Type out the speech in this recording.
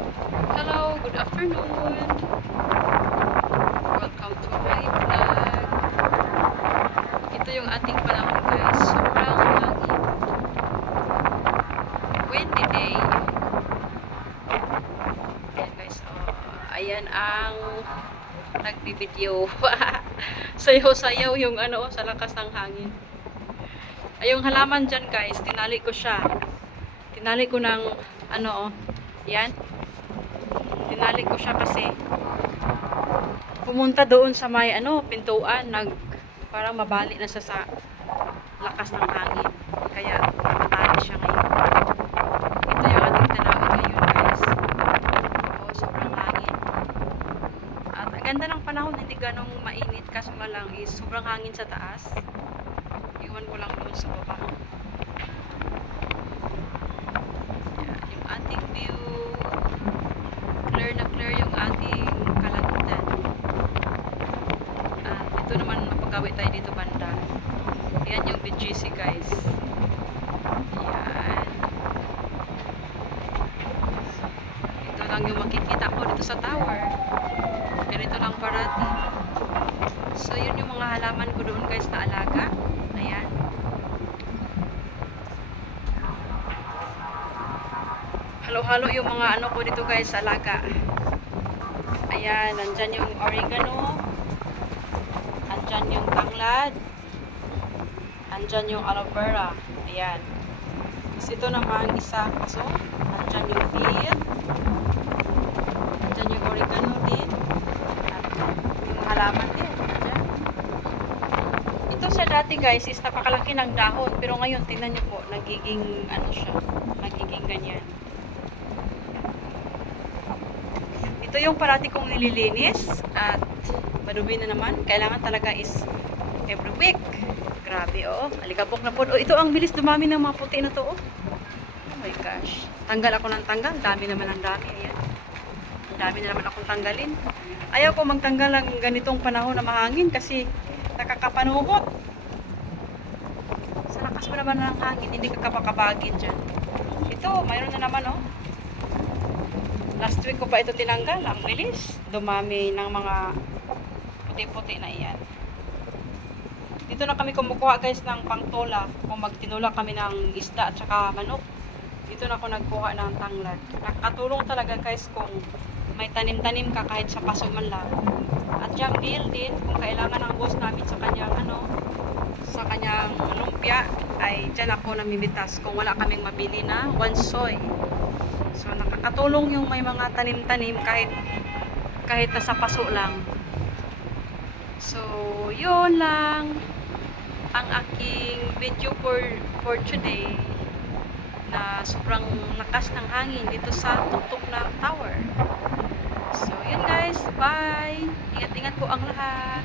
Hello, good afternoon. Welcome to my vlog. Ito yung ating panahon guys. Sobrang hangin. Windy day. Ayan guys. Ayan ang nagbibideo. Sayaw-sayaw yung sa lakas ng hangin. Ay, yung halaman dyan guys, tinali ko siya. Tinali ko ng yan. Tinali ko siya kasi pumunta doon sa may pintuan, parang mabali na siya sa lakas ng hangin. Kaya matali siya ngayon. Ito yung ating tanawin ngayon guys. Sobrang hangin. At ang ganda ng panahon, hindi ganong mainit kaso nga lang is sobrang hangin sa taas. Iwan ko lang doon sa baba. Yan, yung ating view. Clear na clear yung ating kalangitan. At ito naman mapagkawit tayo dito banda. Yan yung BGC guys. Yan. Ito lang yung makikita ko dito sa tower. Ganito lang parati. So yun yung mga halaman ko doon guys na alaga. Ayan. Halo-halo yung mga ko dito guys, alaga. Ayan, nandyan yung oregano. Nandyan yung tanglad. Nandyan yung aloe vera. Ayan. Tapos ito naman isa kaso. Nandyan yung dill. Nandyan yung oregano din. At yung halaman din. Nandyan. Ito sa dati guys is napakalaki ng dahon. Pero ngayon, tingnan nyo po, nagiging siya. Nagiging ganyan. Ito yung parati kong nililinis at madumi na naman. Kailangan talaga is every week. Grabe, alikabok na po. Ito ang bilis dumami ng mga puti na to, Oh my gosh. Tanggal ako ng tanggal. Dami naman ang dami. Ayan. Dami na naman akong tanggalin. Ayaw ko magtanggal ang ganitong panahon na mahangin kasi nakakapanuhot. Sa lakas mo naman ng hangin, hindi ka kapakabagin dyan. Ito, mayroon na naman, Last week ko pa ito tinanggal. Ang bilis. Dumami ng mga puti-puti na iyan. Dito na kami kumukuha guys ng pangtola. Kung magtinula kami ng isda at saka manok. Dito na ako nagkuha ng tanglad. Nakatulong talaga guys kung may tanim-tanim ka kahit sa paso man lang. At yung deal din kung kailangan ng boss namin sa kanyang sa kanyang lumpia ay dyan ako namimitas kung wala kaming mabili na wansoy. So, nakakatulong yung may mga tanim-tanim kahit nasa paso lang. So, yun lang ang aking video for today na sobrang lakas ng hangin dito sa tuktok ng tower. So, yun guys. Bye! Ingat-ingat po ang lahat.